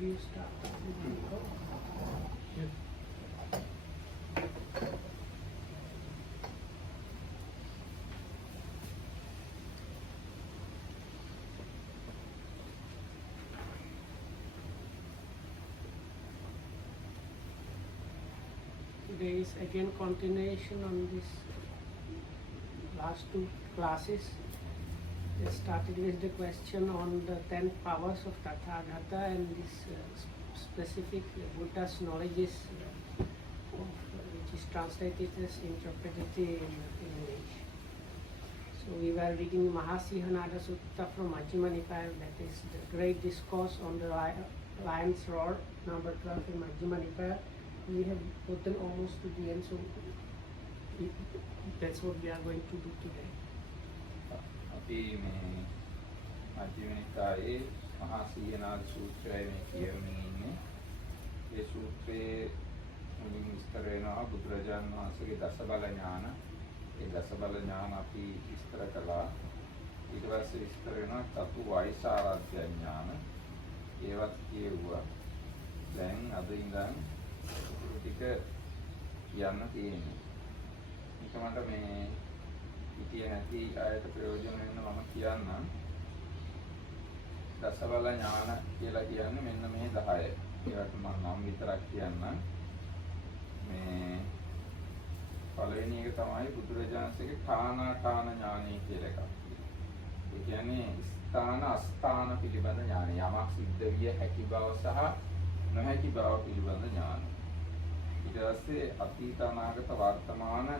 we start with Nico. Today is again continuation on this last two classes. We started with the question on the 10 powers of Tathagata and this specific Buddha's knowledges which is translated as interpreted in English. So we were reading Mahasihanada Sutta from Majjhima Nikaya, that is the great discourse on the lion's roar, number 12 in Majjhima Nikaya. We have gotten almost to the end, so that's what we are going to do today. අපි මේ මජ්ක්‍ධිම නිකායේ මහා සීහනාද සූත්‍රය මේ කියවමින් ඉන්නේ. මේ සූත්‍රයේ මුලින් විස්තර වෙනවා බුදුරජාණන් වහන්සේගේ දසබල ඥාන. ඒ දසබල ඥාන අපි විස්තර කළා. ඊට පස්සේ විස්තර වෙනවා චතු වෛසාරද්‍ය ඥාන. ඒවත් කියුවා. දැන් අද ඉඳන් ටික කියන්න තියෙන්නේ. මේක මට මේ ඉතිය නැති අයට ප්‍රයෝජන වෙන මම කියන්නම්. දසබල ඥාන කියලා කියන්නේ මෙන්න මේ 10. ඒකට මම නම් විතරක් කියන්නම්. මේ පළවෙනි එක තමයි බුදුරජාණන්සේගේ ඨානාඨාන ඥානය කියලා එකක්. ඒ කියන්නේ ස්ථාන අස්ථාන පිළිබඳ ඥානය. යමක් සිද්ධ විය හැකි බව සහ නොහැකි බව පිළිබඳ ඥානය. ඊට පස්සේ අතීත අනාගත වර්තමාන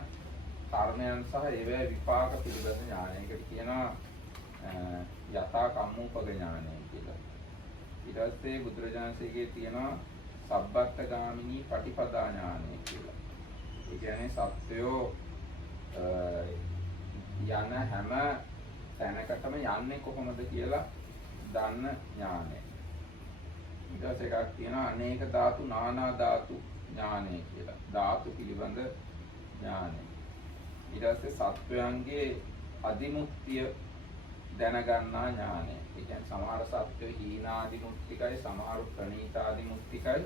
කර්මයන් සහ ඒවැ විපාක පිළිබඳ ඥානයකට කියනවා යථා කම්මූපක ඥානය කියලා. ඊට පස්සේ බුදුරජාණන්සේගේ තියෙනවා සබ්බත්තගාමිනී පටිපදා ඥානය කියලා. ඒ කියන්නේ සත්‍යෝ යන හැම තැනකටම යන්නේ කොහොමද කියලා දන්න ඥානය. ඊට පස්සේ එකක් තියෙනවා අනේක ධාතු නානා ධාතු ඥානය කියලා. ධාතු පිළිබඳ ඥානය. ඊට පස්සේ සත්වයන්ගේ අදිමුක්තිය දැනගන්නා ඥානය. ඒ කියන්නේ සමහර සත්වයෝ හීනාදිමුක්තිකයි, සමහරු ප්‍රණීතාදිමුක්තිකයි.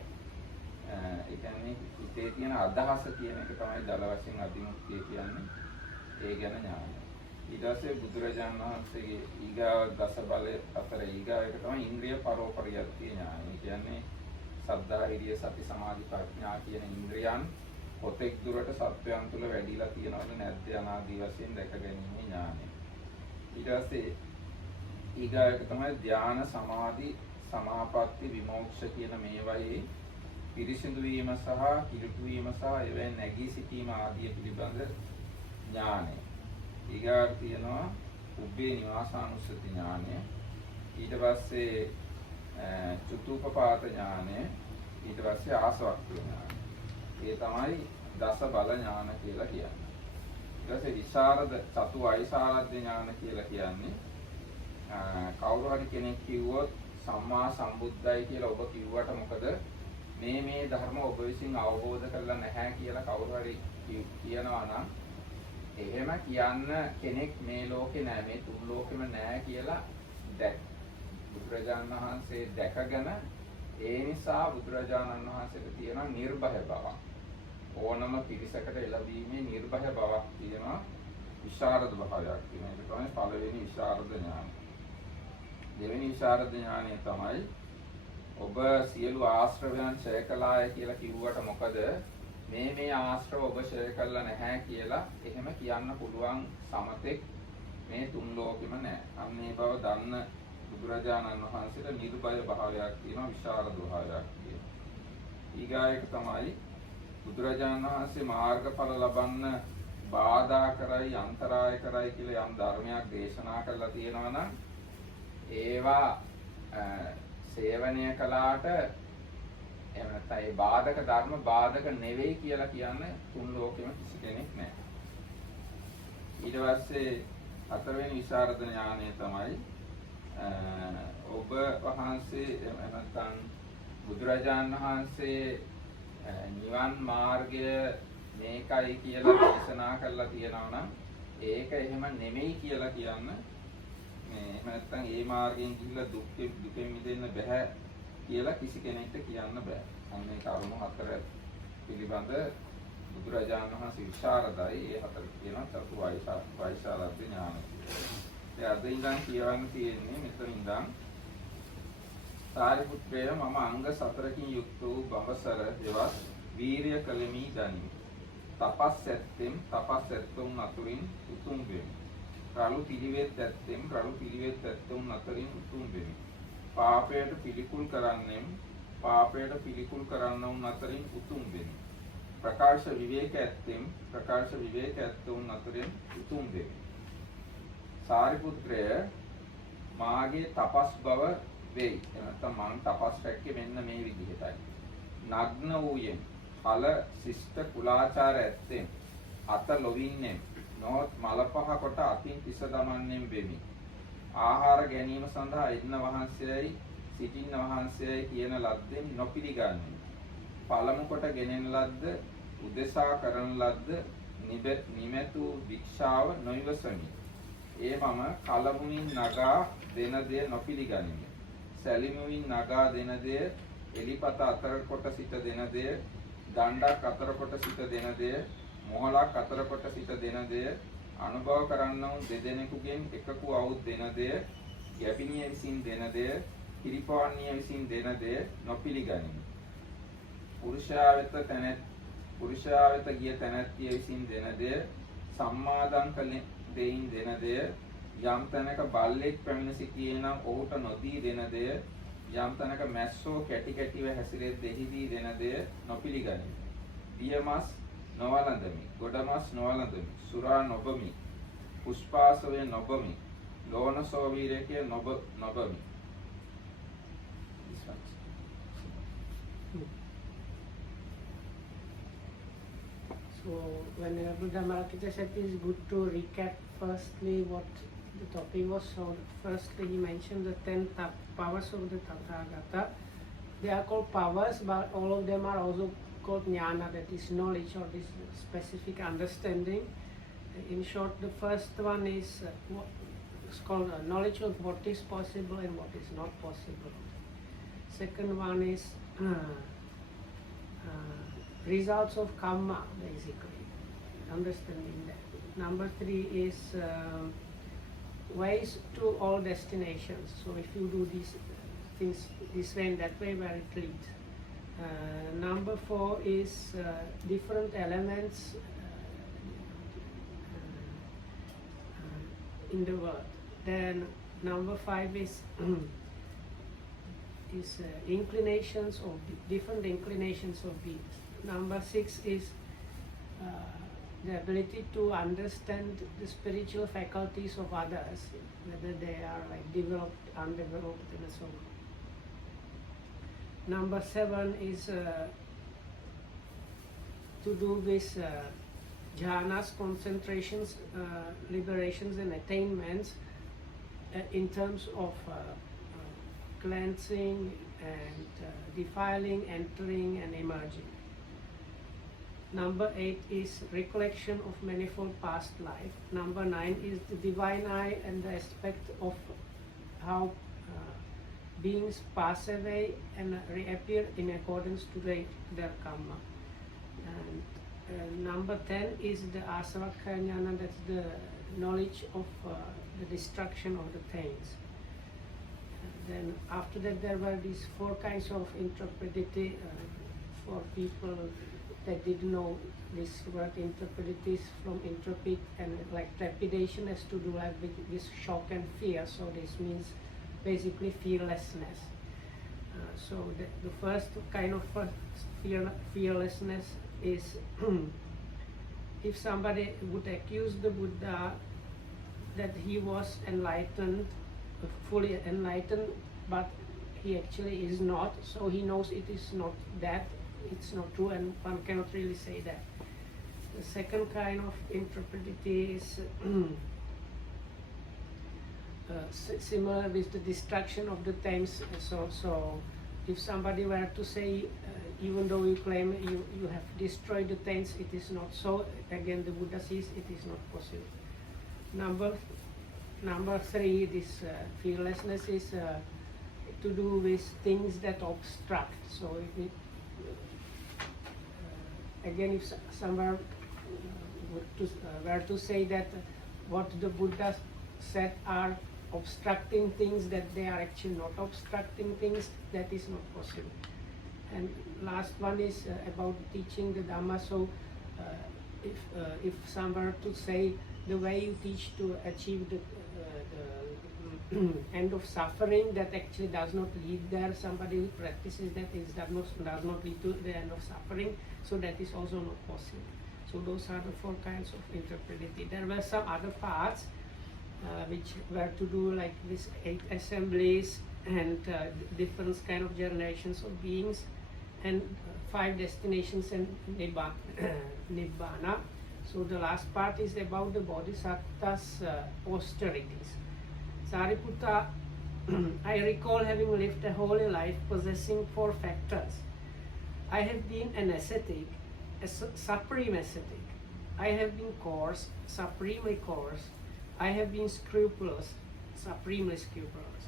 ඒ කියන්නේ හිතේ තියෙන අදහස කියන එක තමයි දල වශයෙන් අදිමුක්තිය කියන්නේ. ඒ ගැන ඥානය. ඊට පස්සේ බුදුරජාණන් වහන්සේගේ ඊගාව දස බල අතර ඊගාව එක තමයි ඉන්ද්‍රිය පරෝපරියත්ති ඥානය. ඒ කියන්නේ සද්ධා, හිරිය, සති, සමාධි, ප්‍රඥා කියන ඉන්ද්‍රියන් කොතෙක් දුරට සත්වයන් තුළ වැඩිලා තියෙනවද නැද්ද යනාදී වශයෙන් දැක ගැනීම ඥානය. ඊට පස්සේ ඊගායක තමයි ධාන, සමාධි, සමාපatti, විමෝක්ෂ කියන මේවායේ පිරිසිදු වීම සහ කිලුටු වීම සහ ඒවෙන් නැගී සිටීම ආදී පිළිබඳ ඥානය. ඊගාට තියෙනවා උබ්බේ නිවාසානුස්සති ඥානය. ඊට පස්සේ චුතුපපාත ඥානය. ඊට පස්සේ ආසවක්ඛ්‍ය ඥානය. ඒ තමයි දස බල ඥාන කියලා කියන්නේ. ඊට පස්සේ විසරද චතු වෛසාරද්‍ය ඥාන කියලා කියන්නේ කවුරු හරි කෙනෙක් කිව්වොත් සම්මා සම්බුද්දයි කියලා ඔබ කිව්වට මොකද මේ ධර්ම ඔබ විසින් අවබෝධ කරලා නැහැ කියලා කවුරු හරි කියනවා නම් එහෙම කියන්න කෙනෙක් මේ ලෝකේ නැහැ, මේ තුන් ලෝකෙම නැහැ කියලා බුදුරජාණන් වහන්සේ දැකගෙන ඒ නිසා බුදුරජාණන් වහන්සේට තියෙන නිර්භය බව. ඕනම පිරිසකට එළඹීමේ නිර්භය බවක් තියෙනවා. විශාරද භාවයක් තියෙනවා. ඒක තමයි පළවෙනි විශාරද ඥානය. දෙවෙනි විශාරද ඥානය තමයි ඔබ සියලු ආශ්‍රවයන් ඡය කළාය කියලා කිව්වට මොකද මේ ආශ්‍රව ඔබ ඡය කළා නැහැ කියලා එහෙම කියන්න පුළුවන් සමතෙක් මේ තුන් ලෝකෙම නැහැ. අන්නේ බව දන්න බුදුරජාණන් වහන්සේට නිර්භය භාවයක් තියෙනවා, විශාරද භාවයක් තියෙනවා. ඊගායක තමයි බුදුරජාණන් වහන්සේ මාර්ගඵල ලබන්න බාධා කරයි, අන්තරාය කරයි කියලා යම් ධර්මයක් දේශනා කරලා තියෙනවා නම් ඒවා සේවනය කළාට එහෙම නැත්නම් ඒ බාධක ධර්ම බාධක නෙවෙයි කියලා කියන්නේ තුන් ලෝකෙම කිසි කෙනෙක් නැහැ. ඊට පස්සේ හතරවෙනි විශාරද ඥානය තමයි ඔබ වහන්සේ නැත්නම් බුදුරජාණන් වහන්සේ නිවන් මාර්ගය මේකයි කියලා දේශනා කරලා තියෙනවා නම් ඒක එහෙම නෙමෙයි කියලා කියන්න මේ නැත්නම් ඒ මාර්ගයෙන් ගිහිල්ලා දුකෙන් මිදෙන්න බෑ කියලා කිසි කෙනෙක්ට කියන්න බෑ. අන්නේ කරුණු හතර පිළිබඳ බුදුරජාණන් වහන්සේ විශාරදයි. ඒ හතර කියනවා චතු වෛශාරද්‍ය ඥාන කියලා. ඒ අද ඉඳන් කියවන්න තියෙන්නේ මෙතන ඉඳන් සාරිපුත්‍රය මම අංග 4කින් යුක්ත වූ බඹසර දෙවත් වීරිය කළෙමි දනිමි. තපස් ඇත්තෙම් අතුරින් උතුම් වෙමි. රළු පිළිවෙත් ඇත්තෙම් රළු පිළිවෙත් ඇත්තොන් අතරින් උතුම් වෙමි. පාපයට පිළිකුල් කරන්නවුන් අතරින් උතුම් වෙමි. ප්‍රකාශ විවේක ඇත්තෙම් ප්‍රකාශ විවේක ඇත්තොන් අතරින් උතුම් වෙමි. සාරිපුත්‍රය මාගේ තපස් බව වෙයි. නැත්නම් මං තපස් රැක්කේ මෙන්න මේ විදිහටයි. නග්න වූයෙන් කල ශිෂ්ට කුලාචාර ඇත්තෙන් අත ලොවින්නෙන් නොත් මලපහ කොට අතින් පිස දමන්නෙන් වෙමි. ආහාර ගැනීම සඳහා එන්න වහන්සේයි සිටින්න වහන්සේයි කියන ලද්දෙන් නොපිළිගන්නේ. පළමු කොට ගෙනෙන ලද්ද උදෙසා කරන ලද්ද නිමෙතු වික්ෂාව නොයිවසමි. ඒ මම කලමුණින් නගා දෙන දේ නොපිළිගනිමි. සැලිමුවින් නගා දෙන දේ එලිපත අතර කොට සිට දෙන දේ දණ්ඩක් අතර කොට සිට දෙන දේ මොහලක් අතර කොට සිට දෙන දේ අනුභව කරන්නවුන් දෙදෙනෙකුගෙන් එකකු අවුත් දෙන දේ ගැබිනිය විසින් දෙන දේ කිරිපවන්නිය විසින් දෙන දේ නොපිළිගනිමි. පුරුෂයා වෙත ගිය තැනැත්තිය විසින් දෙන දේ සම්මාදම් කළ දෙයින් දෙන දේ යම් තැනක බල්ලෙක් පැමිණ සිටියේ නම් ඔහුට නොදී දෙන දේ යම් තැනක මැස්සෝ කැටි කැටිව හැසිරෙද්දී දෙහිදී දෙන දේ නොපිළිගනිමි. පියමස් නොවලඳමි, ගොඩමස් නොවලඳමි, සුරා නොබමි, පුෂ්පාසවය නොබමි, ලෝණසෝ වීරකය නොබමි. So when Buddha Malakita said it is good to recap firstly what the topic was. So firstly he mentioned the 10 powers of the Tathagata. They are called powers, but all of them are also called jnana, that is knowledge or this specific understanding. In short, the first one is it's called knowledge of what is possible and what is not possible. Second one is results of karma, basically, understanding that. Number 3 is ways to all destinations. So if you do these things this way and that way, where it leads. Number 4 is different elements in the world. Then number 5 is inclinations of different inclinations of beings. Number 6 is the ability to understand the spiritual faculties of others, whether they are like developed, undeveloped, and so on. Number 7 is to do with jhanas, concentrations, liberations, and attainments in terms of cleansing and defiling, entering, and emerging. Number 8 is recollection of manifold past life. Number 9 is the divine eye and the aspect of how beings pass away and reappear in accordance to their karma. And number 10 is the asavakkhaya jnana, that's the knowledge of the destruction of the things. Then after that there were these 4 kinds of interpretive for people that didn't know this word. Interpretives from interpret and like trepidation has to do like with this shock and fear. So this means basically fearlessness. So the first kind of fearlessness is if somebody would accuse the Buddha that he was enlightened, fully enlightened, but he actually is not, so he knows it is not that, it's not true, and one cannot really say that. The second kind of interpretation is similar with the destruction of the things. So if somebody were to say, even though you claim you have destroyed the things, it is not so. Again, the Buddha says it is not possible. Number 3, this fearlessness is to do with things that obstruct. So if it, again, if somewhere were to say that what the Buddha said are obstructing things, that they are actually not obstructing things, that is not possible. And last one is about teaching the Dhamma. So if some were to say the way you teach to achieve the end of suffering, that actually does not lead there. Somebody who practices that does not lead to the end of suffering, so that is also not possible. So those are the four kinds of interpretation. There were some other parts which were to do like this 8 assemblies and different kind of generations of beings and 5 destinations and Nibbana. So the last part is about the Bodhisattva's austerities. Sariputta, I recall having lived a holy life possessing 4 factors. I have been an ascetic, a supreme ascetic. I have been coarse, supremely coarse. I have been scrupulous, supremely scrupulous.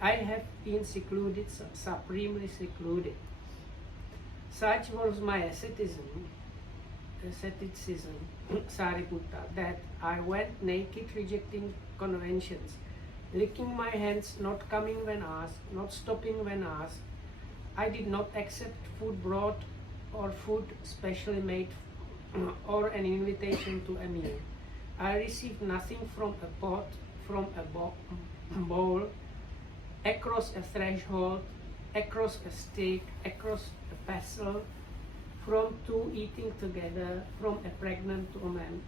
I have been secluded, supremely secluded. Such was my asceticism, Sariputta, that I went naked, rejecting conventions, licking my hands, not coming when asked, not stopping when asked. I did not accept food brought or food specially made or an invitation to a meal. I received nothing from a pot, from a bowl, across a threshold, across a stick, across a pestle, from 2 eating together, from a pregnant woman,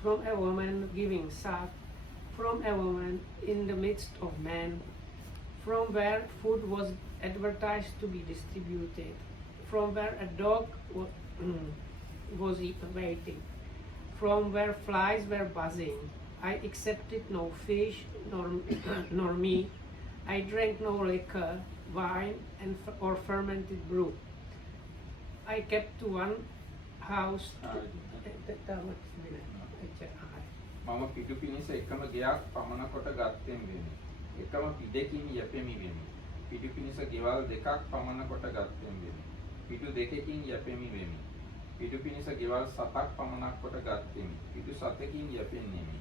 from a woman giving suck, from a woman in the midst of men, from where food was advertised to be distributed, from where a dog was waiting, from where flies were buzzing. I accepted no fish nor meat. I drank no liquor, wine, or fermented brew. I kept to one house. මම පිටු පිනිස එකම ගෙයක් පමණ කොට ගත්තෙම් වෙමි. එකම පිටකින් යැපෙමි වෙමි. පිටු පිනිස ගෙවල් දෙකක් පමණ කොට ගත්තෙම් වෙමි. පිටු දෙකකින් යැපෙමි වෙමි. පිටු පිනිස ගෙවල් 7ක් පමණක් කොට ගත්තෙමි. පිටු 7කින් යැපෙන්නෙමි.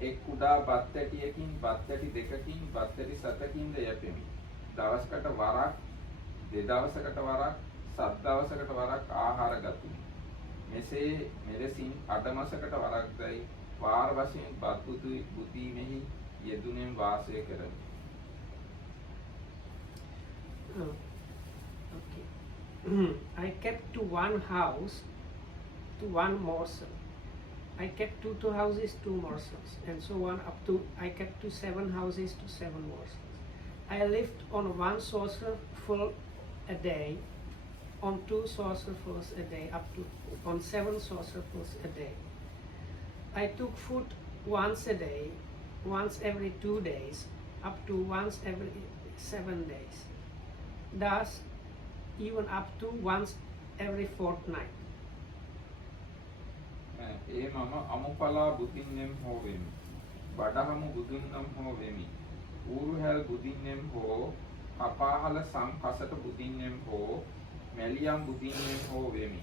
එක් කුඩා බත් ඇටියකින් බත් ඇටි දෙකකින් බත් ඇටි 7කින්ද යැපෙමි. දවසකට වරක්, දෙදවසකට වරක්, සත් දවසකට වරක් ආහාර ගතිමි. මෙසේ මෙලෙසින් 8 මාසකට වරක් දැයි වාර වශයෙන් බත් බුදීමෙහි යෙදුණෙන් වාසය කරමි. Okay. I kept to one house, to one morsel. I kept to 2 houses, 2 morsels, and so on up to, I kept to 7 houses to 7 morsels. I lived on 1 saucerful a day, on 2 saucerfuls a day, up to on 7 saucerfuls a day. I took food once a day, once every 2 days, up to once every 7 days. Thus, even up to once every fortnight. ඒ මම අමුපලා බුදින්නෙම් හෝ වෙමි. බඩහමු බුදුන්නම් හෝ වෙමි. ඌරුහැල් බුදින්නෙම් හෝ කපාහල සංකසට බුදින්නෙම් හෝ මැලියම් බුදින්නෙම් හෝ වෙමි.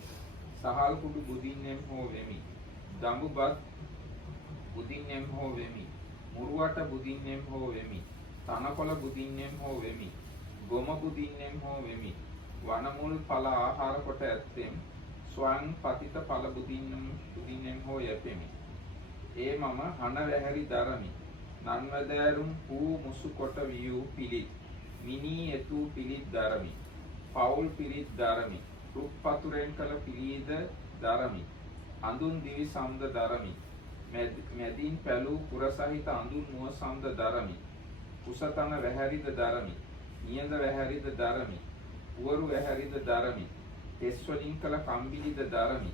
සහල් කුඩු බුදින්නෙම් හෝ වෙමි. දඹුබත් බුදින්නෙම් හෝ වෙමි. මුරුවට බුදින්නෙම් හෝ වෙමි. තනකොළ බුදින්නෙම් හෝ වෙමි. ගොම බුදින්නෙම් හෝ වෙමි. වනමුල් ඵල ආහාර කොට ඇත්තෙම් ස්වයං පතිත ඵල බුදින්නෙම් හෝ යැපෙමි. ඒ මම හන වැහැරි දරමි. නන්වදෑරුම් පූ මුසු කොට වියූ පිළිත් මිනී එතු පිළිත් දරමි. පවුල් පිළිත් දරමි. රුක් පතුරෙන් කළ පිළිද දරමි. අඳුන් දිවි සම්ද දරමි. මැදින් පැලූ පුර සහිත අඳුන් මුව සම්ද දරමි. කුසතන වැහැරිද දරමි. නියඳ වැහැරිද දරමි. පුවරු වැහැරිද දරමි. තෙස් වලින් කළ කම්බිලිද දරමි.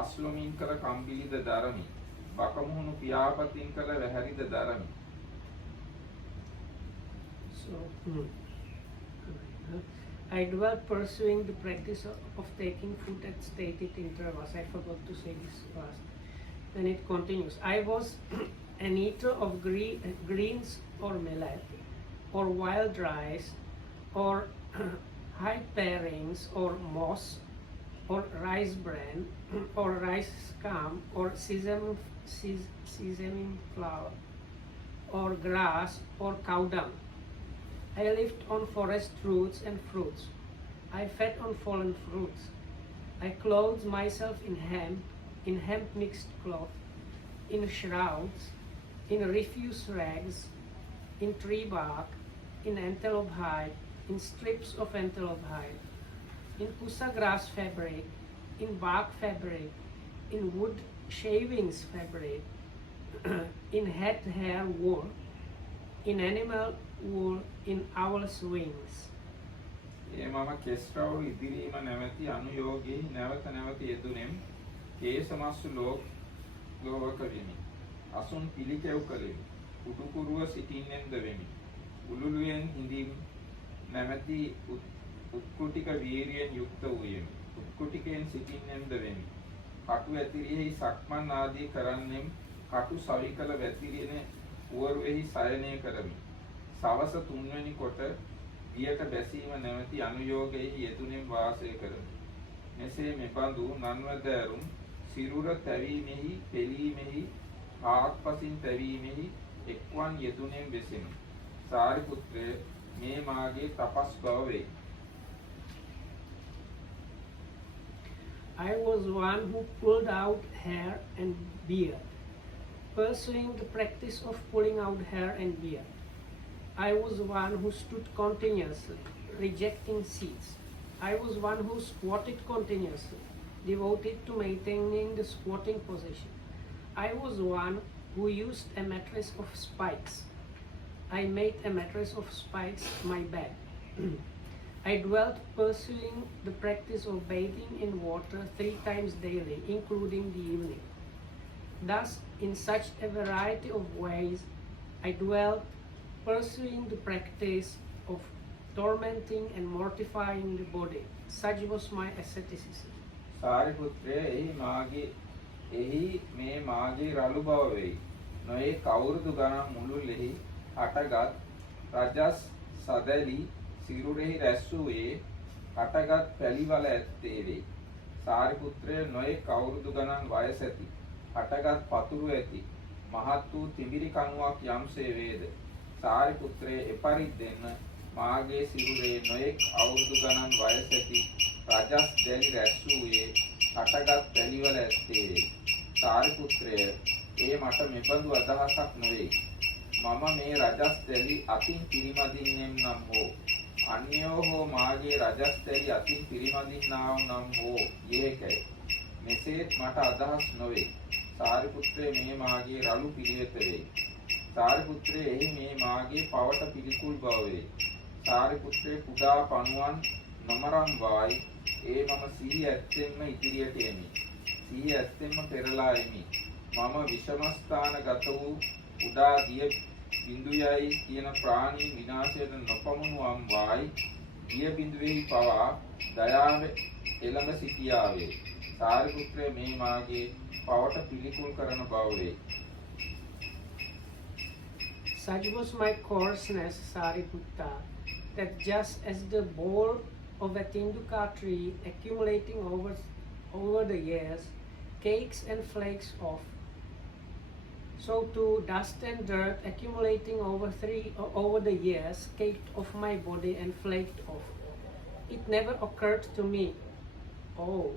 අස්ලොමින් කළ කම්බිලිද දරමි. බකමුහුණු පියාපතින් කළ වැහැරිද දරමි. So, I dwelt pursuing the practice of taking food at stated intervals. I forgot to say this last. Then it continues. I was an eater of greens or millet, or wild rice, or high parings, or moss, or rice bran, or rice scum, or sesame flour, or grass, or cow dung. I lived on forest roots and fruits. I fed on fallen fruits. I clothed myself in hemp mixed cloth, in shrouds, in refuse rags, in tree bark, in antelope hide, in strips of antelope hide, in pusa grass fabric, in bark fabric, in wood shavings fabric, in head hair wool, in animal wool, in owl's wings. ඒ මම කෙස්රවුල් ඉදිරීම නැමැති අනුයෝගයේ නැවත නැවත යෙදුණෙම්. කේසමස්සු ලෝව කළෙමි. අසුන් පිළිකැව් කළෙමි. උඩුකුරුව සිටින්නෙම්ද වෙමි. උළුළුවෙන් හිඳීම් නැමැති උත්කුටික වීරියෙන් යුක්ත වූයෙමි. උත්කුටිකයෙන් සිටින්නෙම්ද වෙමි. කටු ඇතිරියෙහි සක්මන් ආදී කරන්නෙම්. කටු සවිකල වැතිරින උවරුෙහි සයනය කරමි. සවස 3 වෙනි කොට පියට බැසීම නැමැති අනුයෝගයෙහි යෙදුණෙම් වාසය කරමි. මෙසේ මෙබඳු නන්වදෑරුම් සිරුර තැවීමෙහි පෙලීමෙහි ආත්පසින් තැවීමෙහි එක්වන් යෙදුණෙම් වෙසෙමි. සාරිපුත්‍රය මේ මාගේ තපස් බව වේ. I was one who pulled out hair and beard, pursuing the practice of pulling out hair and beard. I was one who stood continuously, rejecting seats. I was one who squatted continuously, devoted to maintaining the squatting position. I was one who used a mattress of spikes. I made a mattress of spikes my bed. I dwelt pursuing the practice of bathing in water 3 times daily, including the evening. Thus, in such a variety of ways, I dwelt pursuing the practice of tormenting and mortifying the body. Such was my asceticism. සාරිපුත්‍රය එහි මේ මාගේ රළු බව වෙයි. නොයේ කවුරුදු ගණන් මුළුල්ලෙහි හටගත් රජස් සදැලි සිරුරෙහි රැස් වූයේ හටගත් පැලිවල ඇත්තේ වේ. සාරිපුත්‍රය නොයේ කවුරුදු ගණන් වයස ඇති හටගත් පතුරු ඇති මහත් වූ තිඹිරි කණුවක් යම්සේ වේද. සාරිපුත්‍රය එපරිද්දෙන් මාගේ සිරුරේ නොයෙක් අවුරුදු ගණන් වයස ඇති රජස් දැලි රැස් වූයේ හටගත් පැලිවල ඇත්තේ වේ. සාරිපුත්‍රය ඒ මට මෙබඳු අදහසක් නොවේ. මම මේ රජස් දැලි අතින් පිරිමදින්නෙම් නම් හෝ අන්‍යෝ හෝ මාගේ රජස් දැලි අතින් පිරිමදින්නාව නම් හෝ යේකයි. මෙසේත් මට අදහස් නොවේ. සාරිපුත්‍රය මේ මාගේ රළු පිළිවෙත වේ. සාරිපුත්‍රය එහි මේ මාගේ පවට පිළිකුල් බව වේ. සාරිපුත්‍රය කුඩා පණුවන් නොමරම් වායි. ඒ මම සිහි ඇත්තෙන්ම ඉදිරියට එමි. සිහි ඇත්තෙන්ම පෙරලා එමි. මම විෂමස්ථානගත වූ උඩා දිය බිඳුයයි කියන ප්‍රාණී විනාශයට නොපමුණුවම් වායි. දිය බිඳුවේහි පවා දයාව එළඹ සිටියාවේ. සාරිපුත්‍රය මේ මාගේ පවට පිළිකුල් කරන බව වේ. Such was my coarseness, Sariputta, that just as the bole of a tinduka tree accumulating over the years, cakes and flakes off, so too dust and dirt accumulating over the years caked off my body and flaked off. It never occurred to me, oh,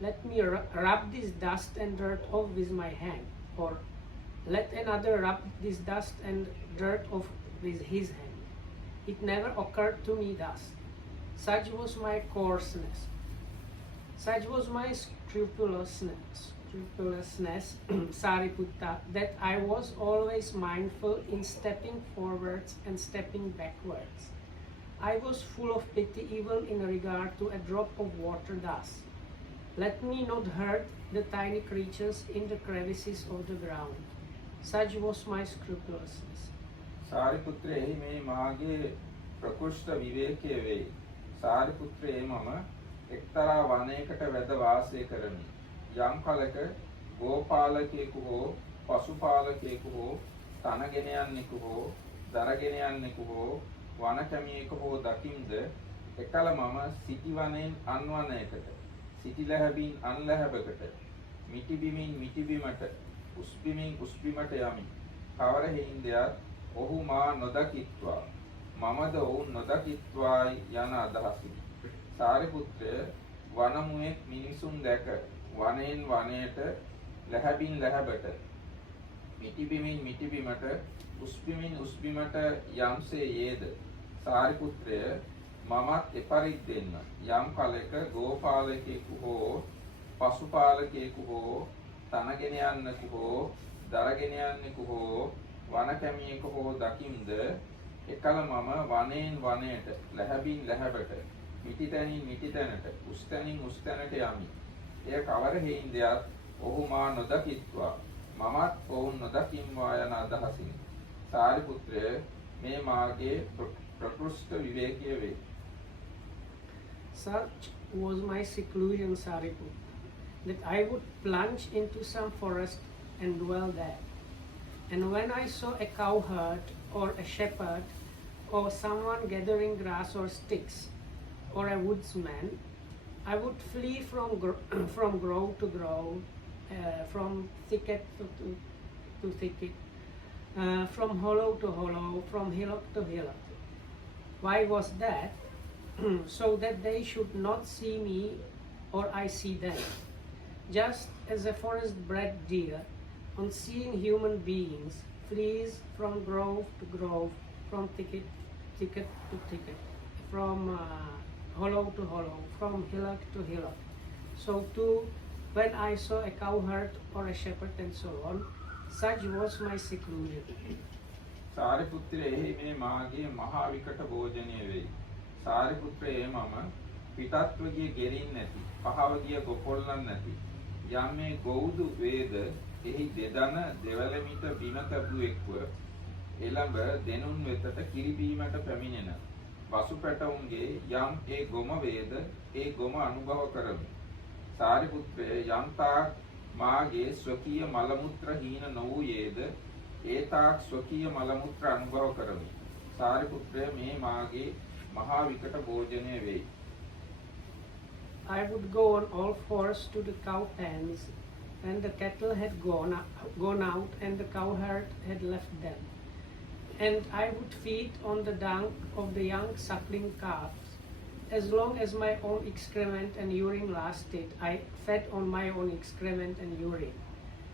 let me rub this dust and dirt off with my hand, or let another rub this dust and dirt off with his hand. It never occurred to me thus. Such was my coarseness. Such was my scrupulousness, Sariputta, that I was always mindful in stepping forwards and stepping backwards. I was full of pity even in regard to a drop of water thus. Let me not hurt the tiny creatures in the crevices of the ground. Such was my scrupulousness. සාරිපුත්‍රය එහි මේ මාගේ ප්‍රකෘෂ්ඨ විවේකයේ වේ. සාරිපුත්‍රයේ මම එක්තරා වනයකට වැද වාසය කරමි. යම් කලක ගෝපාලකයෙකු හෝ පසුපාලකයෙකු හෝ තනගෙන යන්නෙකු හෝ දරගෙන යන්නෙකු හෝ වනකැමියෙකු හෝ දකින්ද එකල මම සිටිවනෙන් අන්වනයකට සිටි ලැහැබින් අන් ලැහැබකට මිටි බිමින් මිටි බිමට උස්බිමින් උස්බිමට යමි. කවර හේින්දයක් ඔහු මා නොදකිත්වා මමද ඔවුන් නොදකිත්වායි යන අදහසින් සාරිපුත්‍රය වනමුවෙක් මිනිසුන් දැක වනයෙන් වනයට ලැහැබින් ලැහැබට මිටිබිමින් මිටිබිමට උස්බිමින් උස්බිමට යම්සේ යේද සාරිපුත්‍රය මමත් එපරිද්දෙන්ම යම් කලෙක ගෝපාලකයෙකු හෝ පසුපාලකයෙකු හෝ තනගෙන යන්නෙකු හෝ දරගෙන යන්නෙකු හෝ වනකැමියෙකු හෝ දකින්ද එකල මම වනයෙන් වනයට ලැහැබින් ලැහැබට මිටිතැනින් මිටිතැනට උස්තැනින් උස්තැනට යමි. එය කවර හේින්දයක් ඔහු මා නොදකිත්වා මමත් ඔවුන් නොදකින්වා යන අදහසින් සාරිපුත්‍රය මේ මාගේ ප්‍රකෘෂ්ඨ විවේකය වේ. Such was my seclusion, Sariputta, that I would plunge into some forest and dwell there. And when I saw a cowherd or a shepherd or someone gathering grass or sticks or a woodsman, I would flee from grove to grove, from thicket to thicket, from hollow to hollow, from hillock to hillock. Why was that? So that they should not see me or I see them. Just as a forest-bred deer, on seeing human beings, flees from grove to grove, from thicket to thicket, from hollow to hollow, from hillock to hillock. So too, when I saw a cowherd or a shepherd and so on, such was my seclusion. සාරිපුත්‍රයෙහි මේ මාගේ මහා විකට භෝජනය වෙයි. සාරිපුත්‍රයේ මම පිටත්ව ගිය ගෙරින් නැති, පහව ගිය ගොපොල්ලන් නැති. යම් මේ ගෞදු වේද එහි දෙදන දෙවලමිට බිම තැබුවෙක්ව එළඹ දෙනුන් වෙතට කිරිබීමට පැමිණෙන වසු පැටවුන්ගේ යම් ඒ ගොම වේද ඒ ගොම අනුභව කරමි. සාරිපුත්‍රය යම්තාක් මාගේ ස්වකීය මලමුත්‍ර හීන නොවූයේද ඒතාක් ස්වකීය මලමුත්‍ර අනුභව කරමි. සාරිපුත්‍රය මේ මාගේ මහා විකට භෝජනය වෙයි. I would go on all fours to the cow pens when the cattle had gone out and the cowherd had left them. And I would feed on the dung of the young suckling calves. As long as my own excrement and urine lasted, I fed on my own excrement and urine.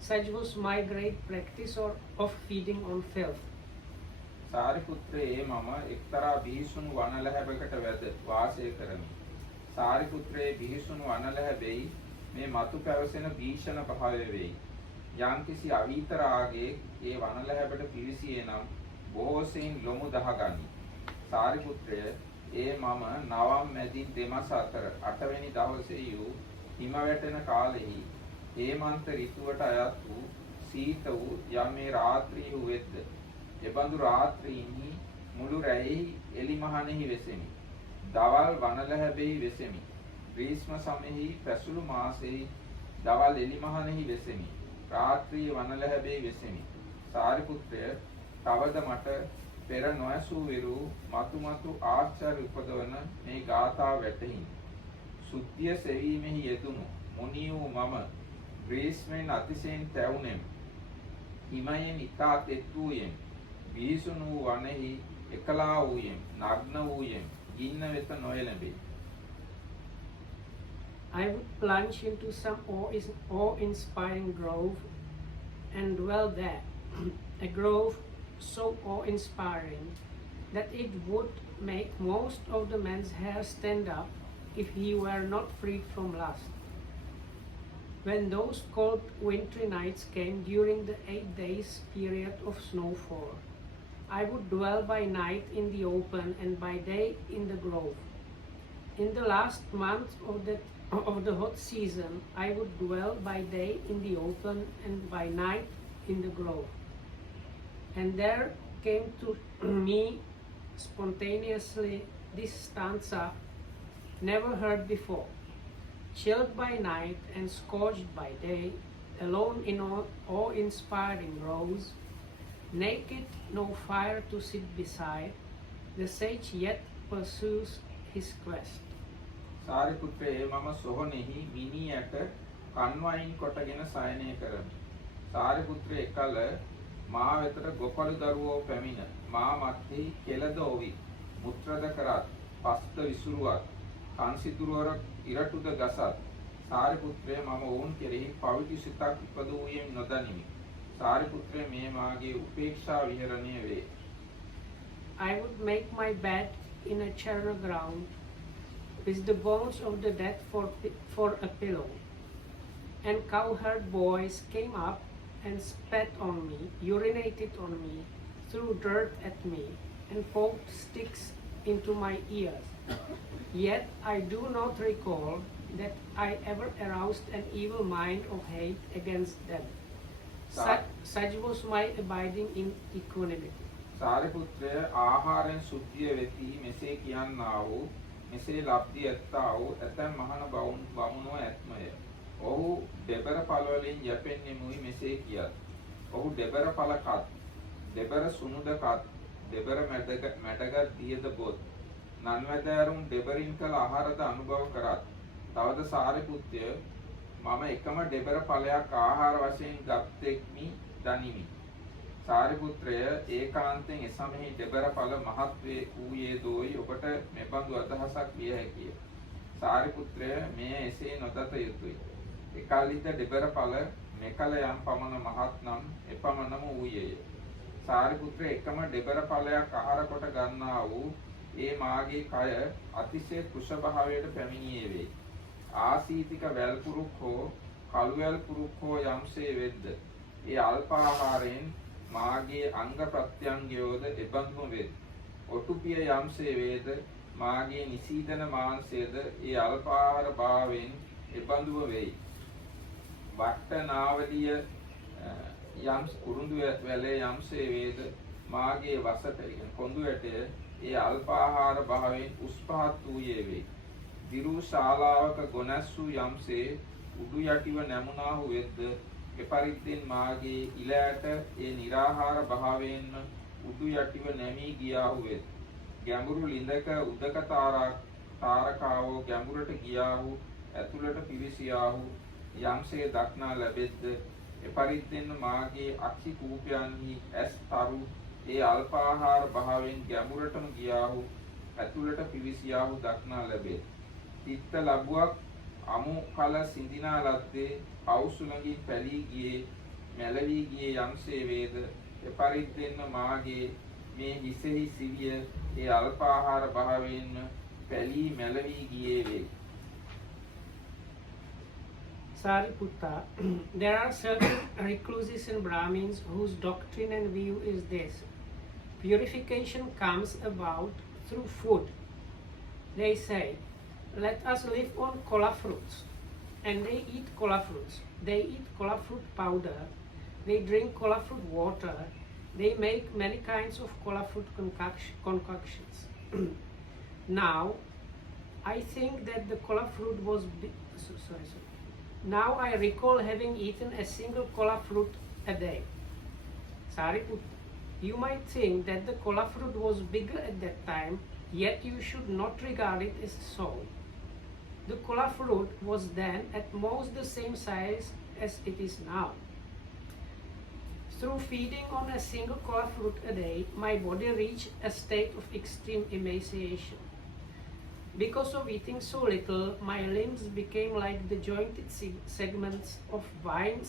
Such was my great practice of feeding on filth. සාරිපුත්‍රයේ මම එක්තරා බිහිසුණු වනලැහැබකට වැද වාසය කරමි. සාරිපුත්‍රයේ බිහිසුණු වනලැහැබෙයි මේ මතු පැවසෙන භීෂණ භාවය වෙයි. යම්කිසි අවීත රාගයේ ඒ වනලැහැබට පිවිසියේ නම් බොහෝ සෙයින් ලොමු දහගනි. සාරිපුත්‍රය ඒ මම නවම් මැදින් දෙමස අතර 8 වෙනි දවසේ වූ හිම වැටෙන කාලෙහි හේමන්ත ඍතුවට අයත් වූ සීත වූ යම් මේ රාත්‍රී වූෙද්ද එබඳු රාත්‍රීන්හි මුළු රැයෙහි එලිමහනෙහි වෙසෙමි. දවල් වනලැහැබෙහි වෙසෙමි. ග්‍රීස්ම සමයෙහි පැසුළු මාසෙහි දවල් එලිමහනෙහි වෙසෙමි. රාත්‍රී වනලැහැබෙහි වෙසෙමි. සාරිපුත්‍රය තවද මට පෙර නොඇසූ විරු මතු ආශ්චර්ය උපදවන මේ ගාථා වැටහින්. සුද්ධිය සෙවීමෙහි යෙදුණු මුනි වූ මම ග්‍රීස්මෙන් අතිශයින් තැවුනෙම්. හිමයෙන් ඉතා තෙත් වූයෙන් බිහිසුණු වූ වනෙහි එකලා වූයෙන් නග්න වූයෙන් ගින්න වෙත නොයැලෙඹේ. I would plunge into some awe-inspiring grove and dwell there. A grove so awe-inspiring that it would make most of the man's hair stand up if he were not freed from lust. When those cold wintry nights came during the 8 days period of snowfall, I would dwell by night in the open and by day in the grove. In the last month of the hot season, I would dwell by day in the open and by night in the grove. And there came to me spontaneously this stanza, never heard before. Chilled by night and scorched by day, alone in awe-inspiring groves, Naked, no fire to sit beside, the sage yet pursues his quest. සාරිපුත්‍රයේ මම සොහොනෙහි මිනි ඇට කන්වයින් කොටගෙන සයනය කරමි. සාරිපුත්‍රය එකල මා වෙතට ගොපළු දරුවෝ පැමිණ මා මැත්තේ කෙළද ඔවි මුත්‍රද කරත් පස්ත විසුරුවත් කන්සිතුරුවර ඉරටුද ගසත් සාරිපුත්‍රය මම ඔවුන් කෙරෙහි පවිතු සිතක් ඉපදූයෙන් නොදනිමි. සාරිපුත්‍රය මේ මාගේ උපේක්ෂා විහරණය වේ. I would make my bed in a charnel ground with the bones of the dead for a pillow. And cowherd boys came up and spat on me, urinated on me, threw dirt at me, and poked sticks into my ears. Yet I do not recall that I ever aroused an evil mind of hate against them. Such was my abiding in equanimity. සාරිපුත්‍රය ආහාරයෙන් සුද්ධිය වෙති මෙසේ කියන්නා වූ මෙසේ ලබ්ධි ඇත්තා වූ ඇතැම් මහණ බමුණෝ ඇත්මය. ඔහු දෙබර පළවලින් යැපෙන්නෙමුයි මෙසේ කියත්. ඔහු දෙබර පළ කත්, දෙබර සුනුද කත්, දෙබර මැඩගත් දියද බොත්, නන්වැදෑරුම් දෙබරින් කළ ආහාරද අනුභව කරත්. තවද සාරිපුත්‍රය මම එකම දෙබර පළයක් ආහාර වශයෙන් ගත්තෙක්මි දනිමි. සාරිපුත්‍රය ඒකාන්තයෙන් එසමෙහි දෙබර පළ මහත් වූයේදෝයි ඔබට මෙබඳු අදහසක් විය හැකිය. සාරිපුත්‍රය මෙය එසේ නොදත යුතුය. එකල්හිද දෙබර පළ මෙකල යම් පමණ මහත් නම් එපමණම වූයේය. සාරිපුත්‍රය එකම දෙබර පළයක් ආහාර කොට ගන්නා වූ ඒ මාගේ කය අතිශය කුෂ භාවයට පැමිණියේ වේ. ආසීතික වැල්පුරුක් හෝ කළු වැල්පුරුක් හෝ යම්සේ වෙද්ද ඒ අල්ප ආහාරයෙන් මාගේ අංග ප්‍රත්‍යංගයෝද එබඳුම වෙත්. ඔටුපිය යම්සේ වේද මාගේ නිසීදන මාංශයද ඒ අල්ප ආහාර භාවයෙන් එබඳුම වෙයි. වට්ටනාවලිය යම් කුරුඳු වැලේ යම්සේ වේද මාගේ වසට කොඳු ඇටය ඒ අල්ප ආහාර භාවයෙන් උස්පහත් වූයේ වේ. දිරු ශාලාවක ගොනැස්සු යම්සේ උඩු යටිව නැමුණාහු වෙද්ද එපරිද්දෙන් මාගේ ඉල ඇට ඒ निराහාර භාවයෙන්ම උඩු යටිව නැමී ගියාහු වෙත්. ගැඹුරු ලිඳක උදක තාරකාවෝ ගැඹුරට ගියාහු ඇතුළට පිවිසියාහු යම්සේ දක්නා ලැබෙද්ද එපරිද්දෙන් මාගේ අක්ෂි කූපයන්හි ඇස් තරු ඒ අල්ප ආහාර භාවයෙන් ගැඹුරටම ගියාහු ඇතුළට පිවිසියාහු දක්නා ලැබෙත්. තිත්ත ලැබුවක් අමු කල සිඳිනා ලද්දේ අවුසුලඟින් පැලී ගියේ මැලවී ගියේ යම්සේ වේද එපරිද්දෙන්ම මාගේ මේ හිසෙහි සිවිය ඒ අල්ප ආහාර භාවයෙන්ම පැලී මැලවී ගියේ වේ. Sariputta, there are certain recluses and Brahmins whose doctrine and view is this: purification comes about through food. They say, let us live on kola fruits. And they eat kola fruits. They eat kola fruit powder. They drink kola fruit water. They make many kinds of kola fruit concoctions. Now, I think that the kola fruit was... Now I recall having eaten a single kola fruit a day. Sariputta, you might think that the kola fruit was bigger at that time, yet you should not regard it as so. The kola fruit was then at most the same size as it is now. Through feeding on a single kola fruit a day, my body reached a state of extreme emaciation. Because of eating so little, my limbs became like the jointed segments of vine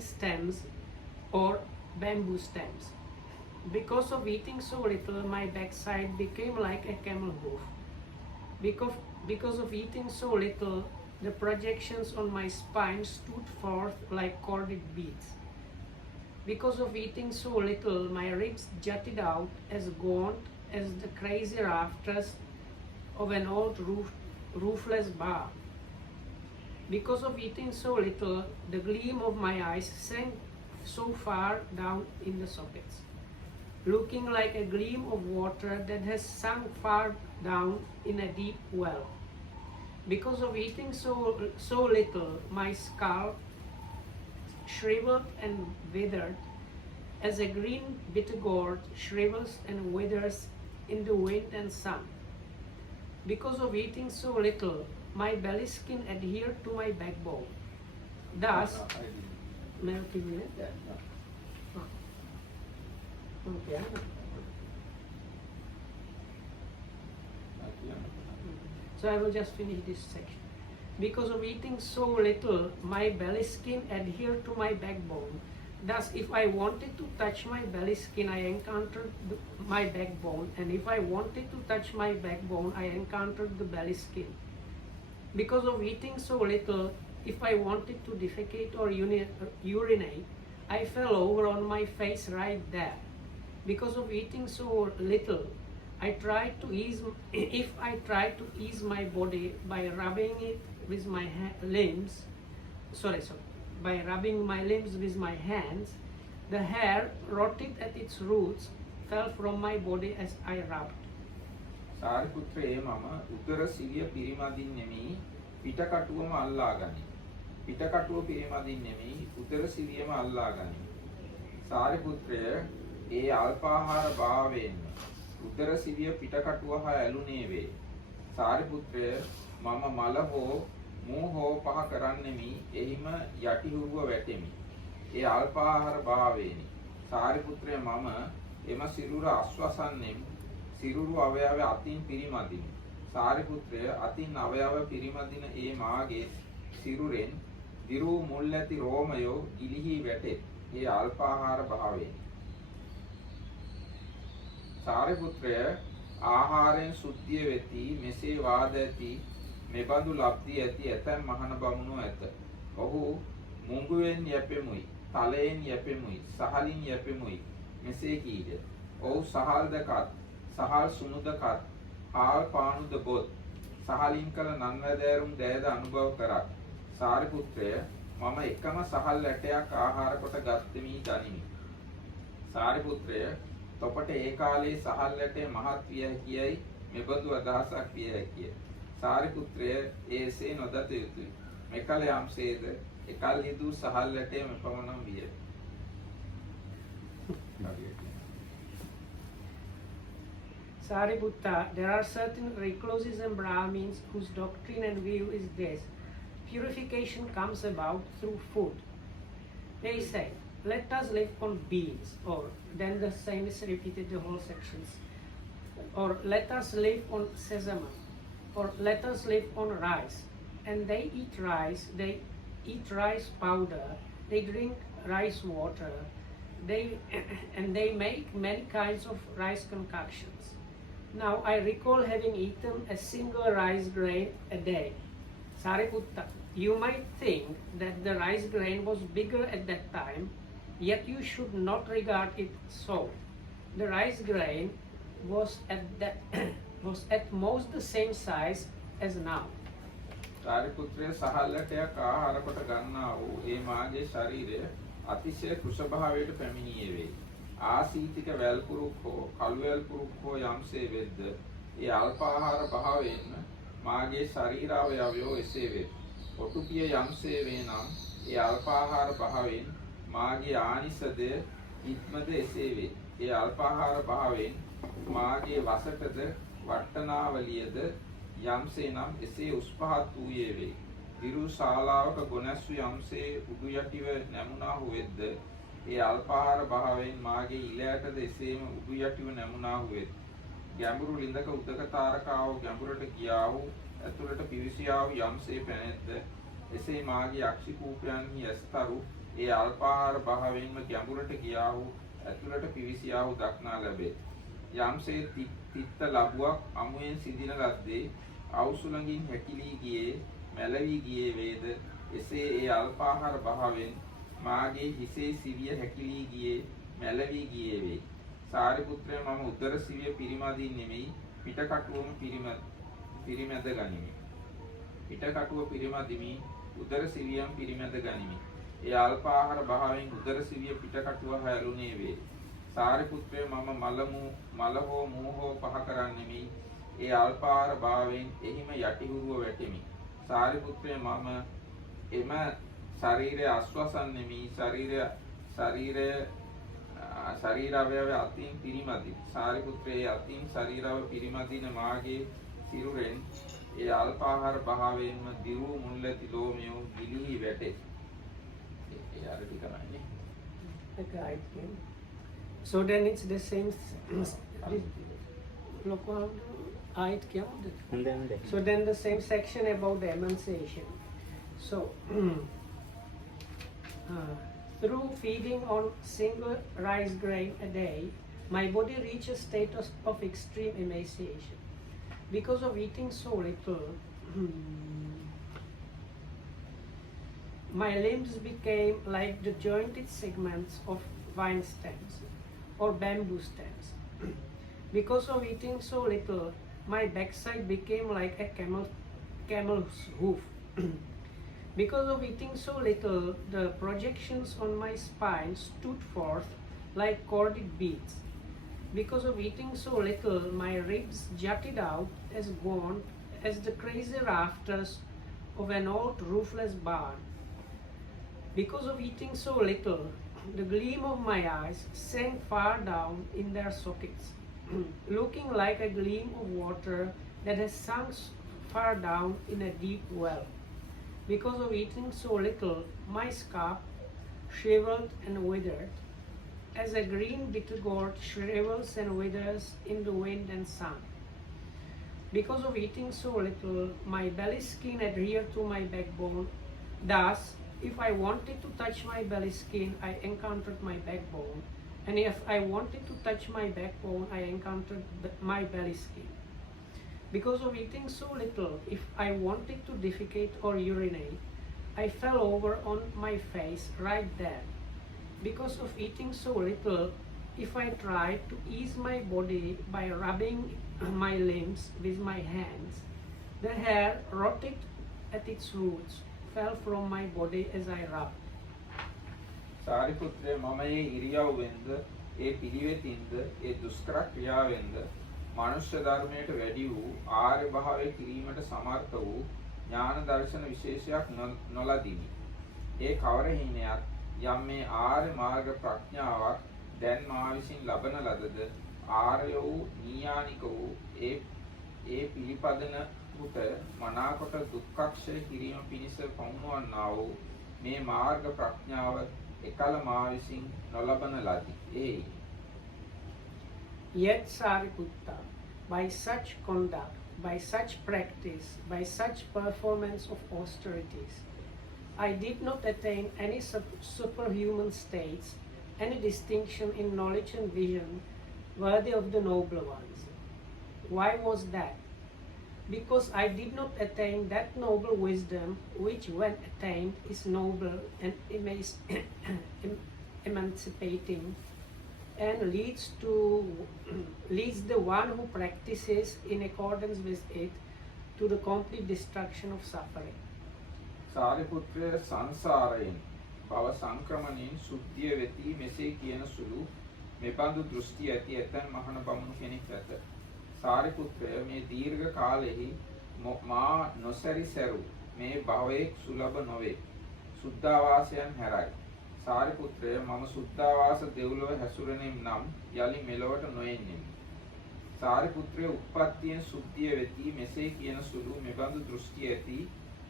stems or bamboo stems. Because of eating so little, my backside became like a camel hoof. Because of eating so little, the projections on my spine stood forth like corded beads. Because of eating so little, my ribs jutted out as gaunt as the crazy rafters of an old roofless bar. Because of eating so little, the gleam of my eyes sank so far down in the sockets, looking like a gleam of water that has sunk far down in a deep well. Because of eating so little, my skull shriveled and withered as a green bitter gourd shrivels and withers in the wind and sun. Because of eating so little, my belly skin adhered to my backbone. Thus, melting it. Okay. So I will just finish this section. Because of eating so little, my belly skin adhered to my backbone. Thus, if I wanted to touch my belly skin, I encountered my backbone, and if I wanted to touch my backbone, I encountered the belly skin. Because of eating so little, if I wanted to defecate or urinate, I fell over on my face right there. Because of eating so little, I tried to ease. If I tried to ease my body by rubbing it with my limbs, by rubbing my limbs with my hands, the hair rotted at its roots, fell from my body as I rubbed. සාරිපුත්‍රයේ මම උදර සිවිය පිරිමදින් නෙමෙයි පිටකටුවම අල්ලා ගනි. පිටකටුව පිරිමදින් නෙමෙයි උදර සිවියම අල්ලා ගනි. සාරිපුත්‍රය ඒ අල්පාහාර භාවයෙන් උදර සිවිය පිටකටුව හා ඇලුනේ වේ. සාරිපුත්‍රය මම මල හෝ මූ හෝ පහ කරන්නෙමි එහිම යටිහුරුව වැටෙමි. ඒ අල්පාහාර භාවයෙනි. සාරිපුත්‍රය මම එම සිරුර අස්වසන්නෙම් සිරුරු අවයව අතින් පිරිමදිමි. සාරිපුත්‍රය අතින් අවයව පිරිමදින ඒ මාගේ සිරුරෙන් දිරු මුල් ඇති රෝමයෝ ගිලිහි වැටේ. ඒ අල්පාහාර භාවයෙන්. සාරිපුත්‍රය ආහාරයෙන් සුද්ධිය වෙති මෙසේ වාද ඇති මෙබඳු ලබ්ධි ඇති ඇතැම් මහණ බමුණෝ ඇත. ඔහු මුංගුවෙන් යැපෙමුයි, තලයෙන් යැපෙමුයි, සහලින් යැපෙමුයි මෙසේ කීය. ඔහු සහල්ද කත්, සහල් සුනුද කත්, හාල් පානුද බොත්, සහලින් කළ නන්වැදෑරුම් දෑද අනුභව කරත්. සාරිපුත්‍රය මම එකම සහල් ඇටයක් ආහාර කොට ගත්තෙමි දනිමි. සාරිපුත්‍රය තොපට ඒ කාලේ සහල් ඇටේ මහත් විය හැකියයි මෙබඳු අදහසක් විය හැකිය. සාරිපුත්‍රය ඒසේ නොදත යුතුයි. මෙකල යම්සේද එකල් හිදූ සහල් ඇටේ මෙපමණම විය. Sariputta, there are certain recluses and Brahmins whose doctrine and view is this: purification comes about through food. They say, let us live on beans, or then the same is repeated the whole sections, or let us live on sesame, or let us live on rice. And they eat rice powder, they drink rice water, and they make many kinds of rice concoctions. Now I recall having eaten a single rice grain a day. Sariputta, you might think that the rice grain was bigger at that time, yet you should not regard it so. The rice grain was at most the same size as now. සාරිපුත්‍රය සහල්ලටයක් ආහාර කොට ගන්නා වූ ඒ මාගේ ශරීරය අතිශය කෘෂභාවයට පැමිණියේ වේ. ආසීතික වැල්පුරුක් හෝ කළු වැල්පුරුක් හෝ යම්සේ වෙද්ද ඒ අල්පාහාර භාවයෙන් මාගේ ශරීරාවයවයෝ එසේ වෙත්. ඔටුපිය යම්සේ වේ නම් ඒ අල්පාහාර භාවයෙන් මාගේ ආනිසද ඉක්මද එසේ වේ. ඒ අල්පාහාර භාවයෙන් මාගේ වසටද වට්ටනාවලියද යම්සේ නම් එසේ උස් පහත් වූයේ වේ. දිරු ශාලාවක ගොනැස්සු යම්සේ උඩු යටිව නැමුණාහු වෙද්ද ඒ අල්පාහාර භාවයෙන් මාගේ ඉලයටද එසේම උඩු යටිව නැමුණාහු වෙත්. ගැඹුරු ලිඳක උදක තාරකාව ගැඹුරට ගියා වූ ඇතුළට පිවිසියා වූ යම්සේ පැනෙද්ද එසේ මාගේ අක්ෂි කූපයන්හි ඇස්තරු ඒ අල්පාහාර භාවයෙන්ම ගැඹුරට ගියා වූ ඇතුළට පිවිසියා වූ දක්නා ලැබේ. යම්සේ තිත්ත ලබුවක් අමුයෙන් සිදින ලද්දේ අවුසුලඟින් හැකිලී ගියේ මැලවී ගියේ වේද එසේ ඒ අල්පාහාර භාවයෙන් මාගේ හිසේ සිවිය හැකිලී ගියේ මැලවී ගියේ වේ. සාරිපුත්‍රය මම උදර සිවිය පිරිමදින් නෙමෙයි පිටකටුවම පිරිමැද ගනිමි. පිටකටුව පිරිමදිමි උදර සිවියම් පිරිමැද ගනිමි. ඒ අල්පාහාර භාවයෙන් උදර සිවිය පිටකටුව හැලුනේ වේ. සාරිපුත්‍රය මම මල හෝ මූ හෝ පහ කරන්නෙමි. ඒ අල්පාහාර භාවයෙන් එහිම යටිහුරුව වැටෙමි. සාරිපුත්‍රය මම එම ශරීරය අස්වසන්නෙමි. ශරීරය ශරීර අවයව අතින් පිරිමදින. සාරිපුත්‍රයේ අතින් ශරීරව පිරිමදින මාගේ සිරුරෙන් ඒ අල්පාහාර භාවයෙන්ම දිරු මුල්ලති ලෝමියෝ ගිලී වැටේ. ඒ අර ටිකමයි. The guide came. So then it's the same. So then the same section about the emancipation. So through feeding on single rice grain a day, my body reached a state of extreme emaciation. Because of eating so little, my limbs became like the jointed segments of vine stems or bamboo stems. Because of eating so little, my backside became like a camel's hoof. Because of eating so little, the projections on my spine stood forth like corded beads. Because of eating so little, my ribs jutted out as gaunt as the crazy rafters of an old roofless barn. Because of eating so little, the gleam of my eyes sank far down in their sockets, looking like a gleam of water that has sunk far down in a deep well. Because of eating so little, my scalp shriveled and withered, as a green bitter gourd shrivels and withers in the wind and sun. Because of eating so little, my belly skin adhered to my backbone. Thus, if I wanted to touch my belly skin, I encountered my backbone. And if I wanted to touch my backbone, I encountered my belly skin. Because of eating so little, if I wanted to defecate or urinate, I fell over on my face right there. Because of eating so little, if I tried to ease my body by rubbing my limbs with my hands, the hair rotted at its roots, fell from my body as I rubbed. සාරිපුත්‍රය මම ඒ ඉරියව්වෙන්ද ඒ පිළිවෙතින්ද ඒ දුෂ්කර ක්‍රියාවෙන්ද මනුෂ්‍ය ධර්මයට වැඩි වූ ආර්ය භාවය කිරීමට සමර්ථ වූ ඥාන දර්ශන විශේෂයක් නොලදිමි. ඒ කවර හිණයක් යම් මේ ආර්ය මාර්ග ප්‍රඥාවක් දැන් මා විසින් ලබන ලදද ආර්ය වූ නීයානික වූ ඒ පිළිපදන උත මනාකොට දුක්ඛක්ෂය කිරීම පිණිස පමුණවන්නා වූ මේ මාර්ග ප්‍රඥාව එකල මා විසින් නොලබන ලදී. එයි. Yet Sariputta, by such conduct, by such practice, by such performance of austerities, I did not attain any superhuman states, any distinction in knowledge and vision worthy of the noble ones. Why was that? Because I did not attain that noble wisdom which, when attained, is noble and emancipating, and leads the one who practices in accordance with it to the complete destruction of suffering. සාරිපුත්‍රය සංසාරයෙන් භව සංක්‍රමණයෙන් සුද්ධිය වෙති මෙසේ කියන සුළු මෙබඳු දෘෂ්ටි ඇති ඇතැන් මහණ බමුණු කෙනෙක් ඇත. සාරිපුත්‍රය මේ දීර්ඝ කාලෙහි මා නොසැරිසැරු මේ භවයේ සුලභ නොවේ. සුද්ධාවාසයන් හැරයි. සාරිපුත්‍රය මම සුද්ධාවාස දෙව්ලොව හැසුරෙනෙම් නම් යලි මෙලොවට නොඑන්නෙමි. සාරිපුත්‍රය උත්පත්තියෙන් සුද්ධිය වෙති මෙසේ කියන සුළු මෙබඳු දෘෂ්ටි ඇති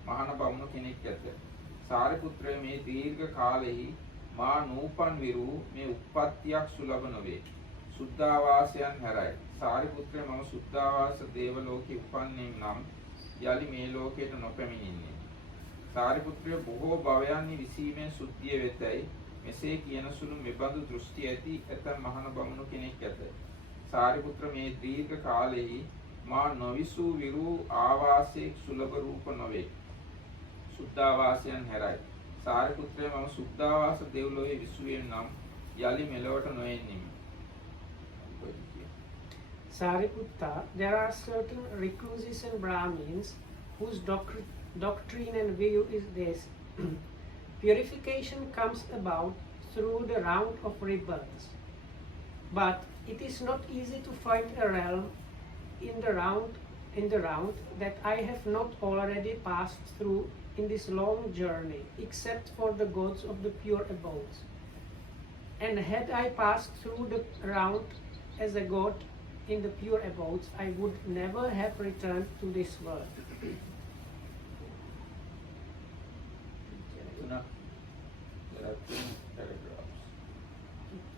මහණ බමුණු කෙනෙක් ඇත. සාරිපුත්‍රය මේ දීර්ඝ කාලෙහි මා නූපන් විරු මේ උත්පත්තියක් සුලභ නොවේ. සුද්ධාවාසයන් හැරයි. සාරිපුත්‍රය මම සුද්ධාවාස දේවලෝකෙ උපන්නේම් නම් යලි මේ ලෝකයට නොපැමිණෙන්නේ. සාරිපුත්‍රය බොහෝ භවයන්හි විසීමෙන් සුද්ධිය වෙතයි මෙසේ කියන සුළු මෙබඳු දෘෂ්ටි ඇති ඇතැම් මහණ බමුණු කෙනෙක් ඇත. සාරිපුත්‍ර මේ දීර්ඝ කාලෙහි මා නොවිසූ විරු ආවාසයේ සුලභ රූප නොවේ. සුද්ධාවාසයන් හැරයි. සාරිපුත්‍රය මම සුද්ධාවාස දෙව්ලොවේ විසුවෙන් නම් යලි මෙලොවට නොඑන්නෙමි. Sariputta, there are certain recluses and Brahmins whose doctrine and view is this. Purification comes about through the round of rebirths. But it is not easy to find a realm in the round that I have not already passed through in this long journey, except for the gods of the pure abodes. And had I passed through the round as a god in the pure abodes, I would never have returned to this world.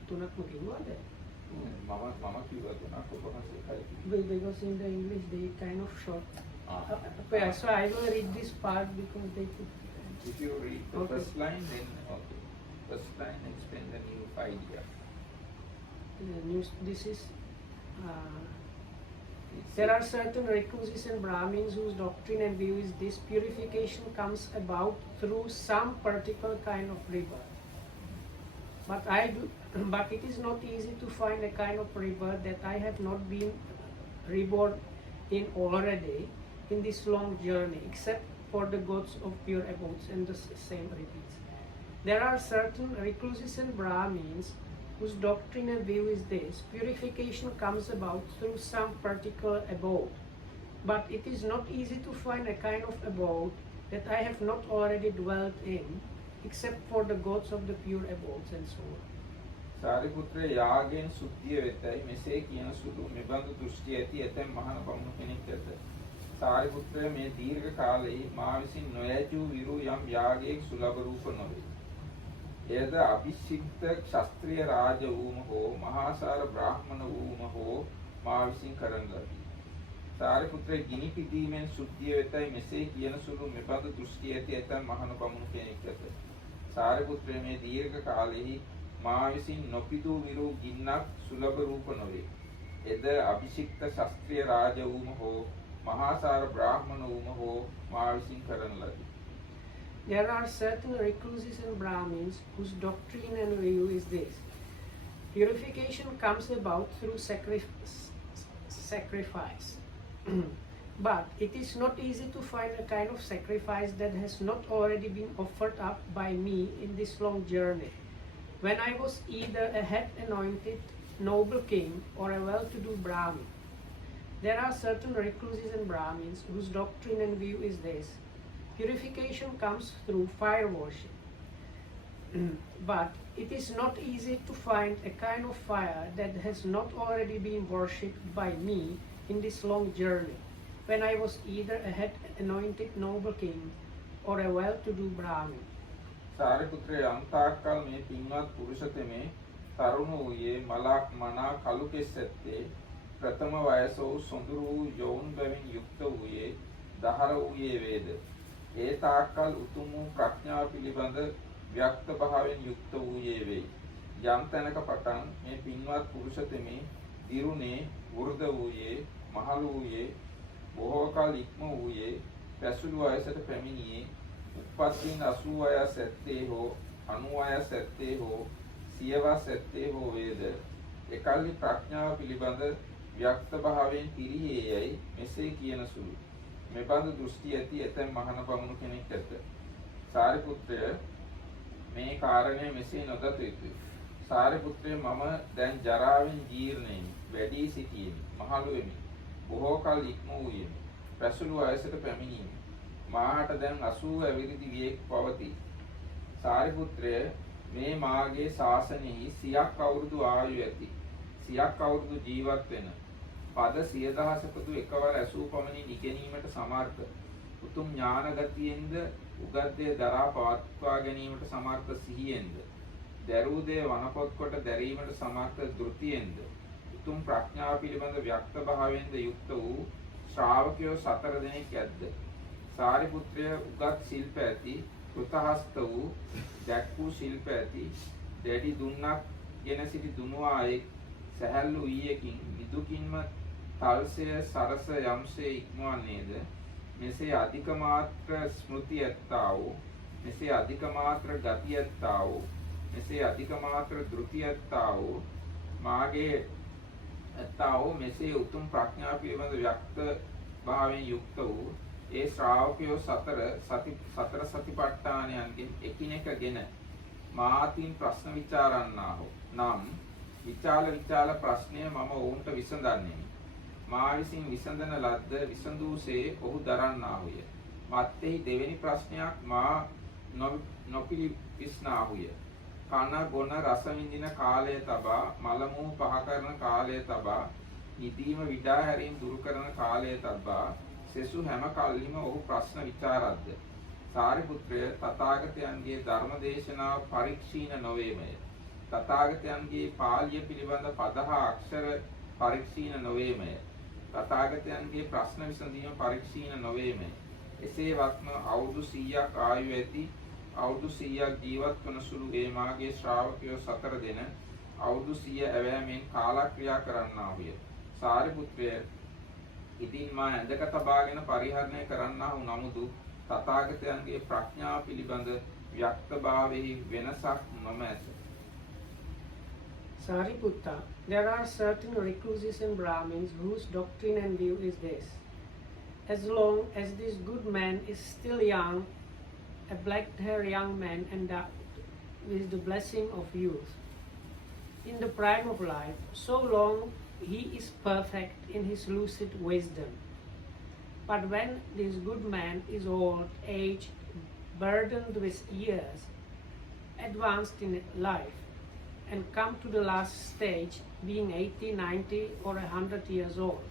තුනක්ම කිව්වද? මම කිව්වා තුනක් ඔබ හසේ කයි. Because in the English they kind of short. Ah. So I will read this part because they could. If you read the Okay. first line, then okay. First line explain the new idea. This is. There are certain recluses and Brahmins whose doctrine and view is this: purification comes about through some particular kind of rebirth. But it is not easy to find a kind of rebirth that I have not been reborn in already in this long journey, except for the gods of pure abodes, and the same repeats. There are certain recluses and Brahmins whose doctrine and view is this: purification comes about through some particular abode. But it is not easy to find a kind of abode that I have not already dwelt in, except for the gods of the pure abodes, and so on. සාරිපුත්‍රය යාගෙන් සුද්ධිය වෙතයි මෙසේ කියන සුළු මෙබඳු දෘෂ්ටි ඇති ඇතැම් මහණ පමුණු කෙනෙක් ඇත. සාරිපුත්‍රය මේ දීර්ඝ කාලයේ මා විසින් නොයැජූ විරු යම් යාගයක සුලභ රූප නොවේ. එයද අභිෂික්ත ක්ෂත්‍රිය රාජ වූම හෝ මහාසාර බ්‍රාහ්මණ වූම හෝ මා විසින් කරන ලදී. සාරිපුත්‍රය ගිනි පිදීමෙන් සුද්ධිය වෙතයි මෙසේ කියන සුළු මෙබඳු දෘෂ්ටි ඇති ඇතැම් මහණ පමුණු කෙනෙක් ඇත. සාරිපුත්‍රය මේ දීර්ඝ කාලයේ මා විසින් නොපිදූ විරු ගින්නක් සුලභ රූප නොවේ. එද අභිෂික්ත ශාස්ත්‍රීය රාජ වූම හෝ මහාසාර බ්‍රාහ්මණ වූම හෝ මා විසින් කරන ලදී. There are certain recluses and Brahmins whose doctrine and view is this: purification comes about through sacrifice. But it is not easy to find a kind of sacrifice that has not already been offered up by me in this long journey, when I was either a head-anointed noble king or a well-to-do Brahmin. There are certain recluses and Brahmins whose doctrine and view is this: purification comes through fire worship. But it is not easy to find a kind of fire that has not already been worshipped by me in this long journey, when I was either a head-anointed noble king or a well-to-do Brahmin. සාරිපුත්‍රය අන්තාක්කල් මේ පින්වත් පුරුෂතෙමේ තරුණ වූයේ මලක් මනා කළු කෙස් ඇත්තේ ප්‍රථම වයස වූ සොඳුරු වූ යෞන් බැවින් යුක්ත වූයේ දහර වූයේ වේද. ඒ තාක්කල් උතුම් වූ ප්‍රඥාව පිළිබඳ ව්‍යක්ත භාවයෙන් යුක්ත වූයේ වෙයි. යම් තැනක පටන් මේ පින්වත් පුරුෂතෙමේ දිරුනේ වෘද්ධ වූයේ මහලු වූයේ බොහෝ කල ඉක්ම වූයේ පැසුළු වයසට පැමිණියේ උපත්ින් 80 වයස් ඇත්තේ හෝ 90 වයස් ඇත්තේ හෝ 100 වයස් ඇත්තේ හෝ වේද එකල්හි ප්‍රඥාව පිළිබඳ ව්‍යක්ත භාවයෙන් පිරිහේයයි මෙසේ කියන සුළු. මෙබඳු දෘෂ්ටි ඇති ඇතැම් මහණ පමුණු කෙනෙක් ඇත. සාරිපුත්‍රය මේ කාරණය මෙසේ නොදත යුතුය. සාරිපුත්‍රය මම දැන් ජරාවෙන් ජීර්ණයෙමි, වැඩී සිටියෙමි, මහලු වෙමි, බොහෝ කල ඉක්ම වූයෙමි, පැසුළු වයසට පැමිණීමි. මාහට දැන් 80 ඇවිරිදි වියෙක් පවතී. සාරිපුත්‍රය මේ මාගේ ශාසනයෙහි 100ක් අවුරුදු ආයු ඇති, 100ක් අවුරුදු ජීවත් වෙන, පද 10000කදු එකවර ඇසූ පමණින් ඉගෙනීමට සමර්ථ, උතුම් ඥාන ගතියෙන්ද උගත් දේ දරා පවත්වා ගැනීමට සමර්ථ සිහියෙන්ද, දරූ දේ වනපොත් කොට දැරීමට සමර්ථ ධෘතියෙන්ද, උතුම් ප්‍රඥාව පිළිබඳ ව්‍යක්ත භාවයෙන්ද යුක්ත වූ ශ්‍රාවකයෝ 4 දෙනෙක් ඇද්ද. සාරිපුත්‍රය උගත් ශිල්ප ඇති, කෘතහස්ත වූ, දැක් වූ ශිල්ප ඇති, දැඩි දුන්නක් ගෙන සිටි දුනුවායෙක්, සැහැල්ලු ඊයකින් විදුකින්ම තල්සය සරස යම්සේ ඉක්මවන්නේද, මෙසේ අධික මාත්‍ර ස්මෘති ඇත්තා වූ, මෙසේ අධික මාත්‍ර ගති ඇත්තා වූ, මෙසේ අධික මාත්‍ර ධෘති ඇත්තා වූ, මාගේ ඇත්තා වූ, මෙසේ උතුම් ප්‍රඥා පිළිබඳ ව්‍යක්ත භාවයෙන් යුක්ත වූ ඒ ශ්‍රාවකයෝ සතර සතිපට්ඨානයන්ගෙන් එකිනෙකගෙන මාතින් ප්‍රශ්න විචාරන්නාහු. නම් විචාල ප්‍රශ්නය මම ඔවුන්ට විසඳන්නෙමි. මා විසින් විසඳන ලද්ද විසඳූසේ ඔහු දරන්නාහුය. මත්තෙහි දෙවෙනි ප්‍රශ්නයක් මා නොපිළිවිස්නාහුය. කන බොන රස විඳින කාලය තබා මලමූ පහ කරන කාලය තබා නිදීම විඩා හැරීම දුරු කරන කාලය තබා සෙසු හැම කල්හිම ඔහු ප්‍රශ්න විචාරද්ද සාරිපුත්‍රය තථාගතයන්ගේ ධර්ම දේශනාව පරීක්ෂීන නොවේමය තථාගතයන්ගේ පාළිය පිළිබඳ පද හා අක්ෂර පරීක්ෂීන නොවේමය තථාගතයන්ගේ ප්‍රශ්න විසඳීම පරීක්ෂීන නොවේමය එසේවත්ම අවුරුදු 100ක් ආයු ඇති අවුරුදු 100ක් ජීවත් වන සුළු ඒ මාගේ ශ්‍රාවකයෝ සතර දෙන අවුරුදු 100 ඇවෑමෙන් කාලක්‍රියා කරන්නාහුය. සාරිපුත්‍රය ඉදින් මා ඇඳක තබාගෙන පරිහරණය කරන්නාහු නමුදු තථාගතයන්ගේ ප්‍රඥාව පිළිබඳ ව්‍යක්තභාවයෙහි වෙනසක් නොමැත. Sariputta, there are certain recluses and Brahmins whose doctrine and view is this. As long as this good man is still young, a black-haired young man endowed with the blessing of youth, in the prime of life, so long he is perfect in his lucid wisdom. But when this good man is old, aged, burdened with years, advanced in life, and come to the last stage, being 80, 90, or 100 years old,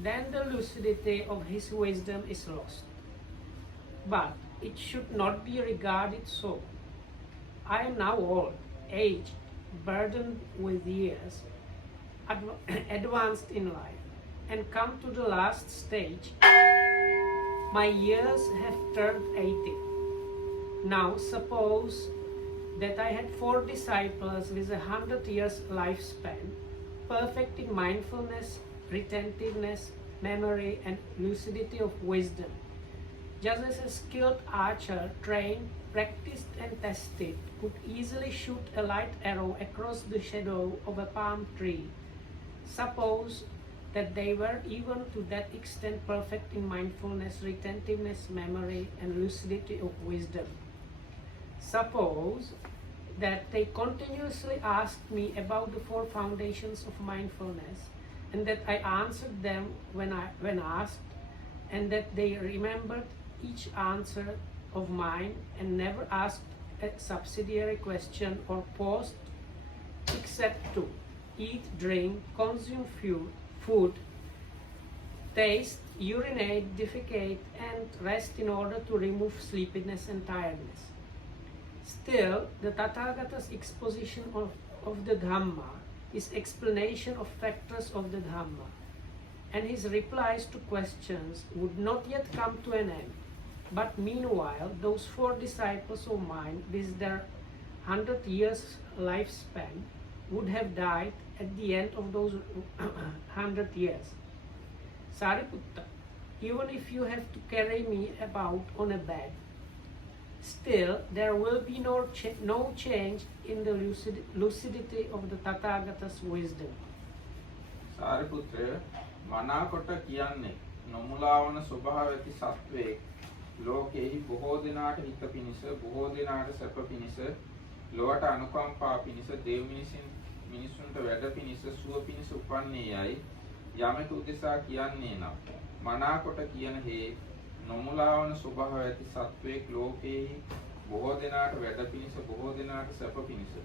then the lucidity of his wisdom is lost. But it should not be regarded so. I am now old, aged, burdened with years, advanced in life, and come to the last stage. My years have turned 80. Now suppose that I had 4 disciples with 100 years lifespan, perfect in mindfulness, retentiveness, memory, and lucidity of wisdom. Just as a skilled archer, trained, practiced, and tested, could easily shoot a light arrow across the shadow of a palm tree, suppose that they were even to that extent perfect in mindfulness, retentiveness, memory, and lucidity of wisdom. Suppose that they continuously asked me about the 4 foundations of mindfulness, and that I answered them when asked, and that they remembered each answer of mine and never asked a subsidiary question or paused except to eat, drink, consume food, taste, urinate, defecate, and rest in order to remove sleepiness and tiredness. Still, the Tathagata's exposition of the Dhamma, his explanation of factors of the Dhamma, and his replies to questions would not yet come to an end. But meanwhile, those 4 disciples of mine, with their 100 years lifespan, would have died at the end of those 100 years. Sariputta, even if you have to carry me about on a bed, still there will be no change in the lucidity of the Tathagata's wisdom. සාරිපුත්‍රය මනාකොට කියන්නේ නොමුලාවන ස්වභාව ඇති සත්වයෙක් ලෝකෙහි බොහෝ දිනාට හිත පිණිස බොහෝ දිනාට සැප පිණිස ලොවට අනුකම්පා පිණිස දේව මිනිසුන්ට වැඩ පිණිස සුව පිණිස උපන්නේ යයි යමෙකු උදෙසා කියන්නේ නම් මනාකොට කියන හේ නොමුලාවන ස්වභාව ඇති සත්වයෙක් ලෝකෙහි බොහෝ දිනාට වැඩ පිණිස බොහෝ දිනාට සැප පිණිස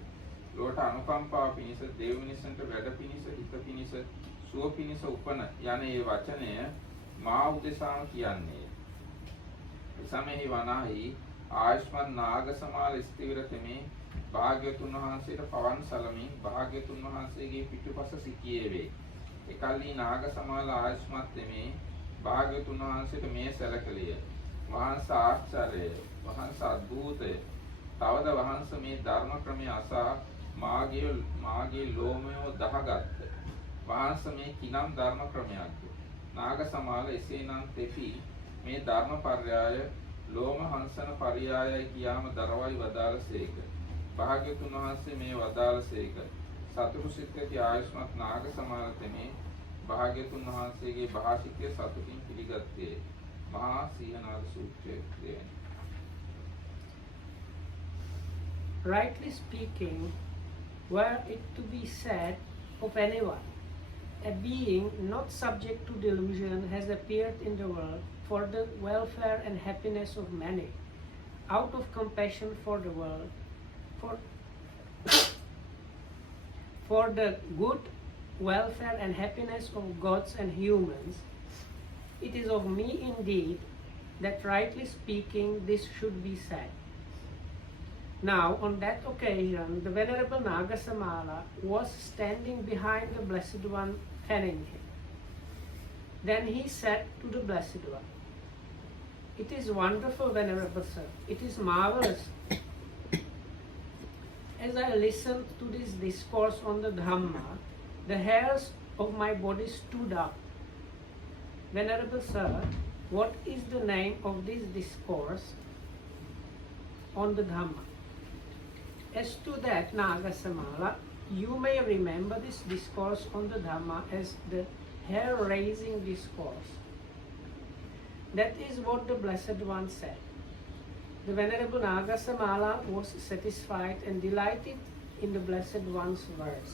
ලොවට අනුකම්පා පිණිස දේව මිනිසුන්ට වැඩ පිණිස හිත පිණිස සුව පිණිස උපන යන ඒ වචනය මා උදෙසාම කියන්නේ සමෙහි වනාහි ආයුෂ්මත් නාග සමාල ස්ථවිර තෙමේ භාග්‍යතුන් වහන්සේට පවන් සලමින් භාග්‍යතුන් වහන්සේගේ පිටුපස සිටියේ වේ. එකල්හි නාග සමාල ආයුෂ්මත් තෙමේ භාග්‍යතුන් වහන්සේට මේ සැලකලිය. වහන්ස ආශ්චර්යය, වහන්ස අද්භූතය. තවද වහන්ස මේ ධර්ම ක්‍රමය අසා මාගේ ලෝමය දහගත්ත. වහන්ස මේ කිනම් ධර්ම ක්‍රමයක්ද? නාග සමාල එසේනම් තෙපි මේ ධර්ම පර්යාය ලෝම හංසන පර්යායයි කියාම දරවයි වදාළසේක. භාග්‍යතුන් වහන්සේ මේ වදාළසේක. සතුටු සිත්ති ආයුෂ්මත් නාග සමාල තෙමේ භාග්‍යතුන් වහන්සේගේ භාෂිතය සතුටින් පිළිගත්තේ. මහා සීහනාද සූත්‍රයේ. Rightly speaking, were it to be said of anyone, a being not subject to delusion has appeared in the world for the welfare and happiness of many, out of compassion for the world, for the good welfare and happiness of gods and humans, it is of me indeed that rightly speaking this should be said. Now, on that occasion, the Venerable Nagasamala was standing behind the Blessed One, fanning him. Then he said to the Blessed One, "It is wonderful, Venerable Sir. It is marvelous. As I listened to this discourse on the Dhamma, the hairs of my body stood up. Venerable Sir, what is the name of this discourse on the Dhamma?" As to that, Nagasamala, you may remember this discourse on the Dhamma as the hair-raising discourse. That is what the Blessed One said. The Venerable Nagasamala was satisfied and delighted in the Blessed One's words.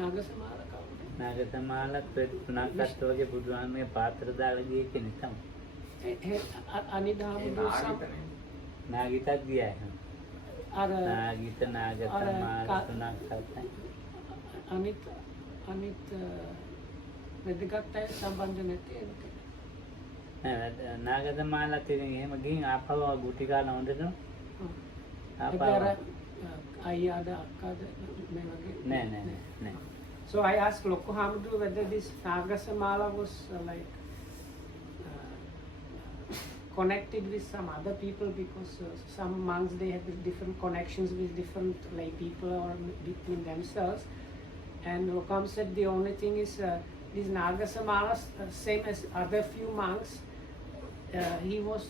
Nagasamala කවුද? නාගසමාල තුනක්වත් වගේ බුදුහාමගේ පාත්‍ර දාලා ගියේ කෙනෙක් තමයි. අනිදාමුදු නාගිතක් ගියා. අර නාගිත නාගසමාල තුනක්වත් අනිත් වැදගත් අය සම්බන්ධ නැති ඒක. නෑ නාගසමාලත් ඉතින් එහෙම ගිහින් ආපහු ගුටි කාලා හොඳට ආපහු අයියාද අක්කාද මේ වගේ නෑ. So I asked Loko Hamdu whether this Nagasamala was connected with some other people, because some monks, they have different connections with different lay people or between themselves. And Lokam said the only thing is this Nagasamala, same as other few monks, he was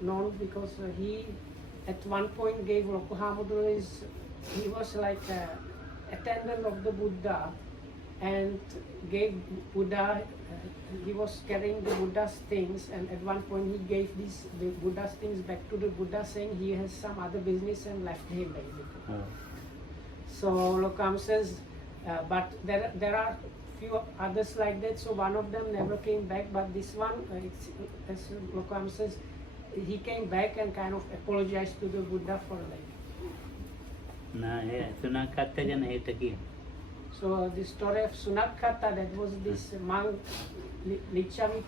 known because he at one point gave Loko Hamdu he was like attendant of the Buddha and gave Buddha, he was carrying the Buddha's things, and at one point he gave the Buddha's things back to the Buddha, saying he has some other business, and left him basically. So Lokam says, but there are few others like that, so one of them never came back, but this one, as Lokam says, he came back and kind of apologized to the Buddha for So the story of Sunakata, that was this monk, Lichavi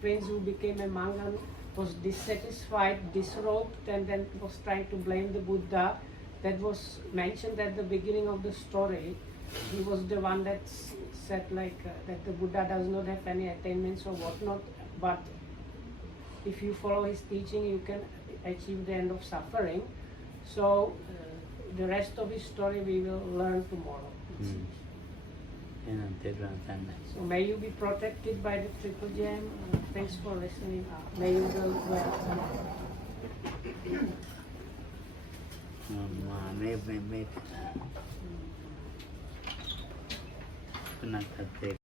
prince who became a monk and was dissatisfied, disrobed, and then was trying to blame the Buddha. That was mentioned at the beginning of the story. He was the one that said that the Buddha does not have any attainments or whatnot, but if you follow his teaching, you can achieve the end of suffering. So the rest of his story we will learn tomorrow. So may you be protected by the Triple Gem. Thanks for listening. May you go well.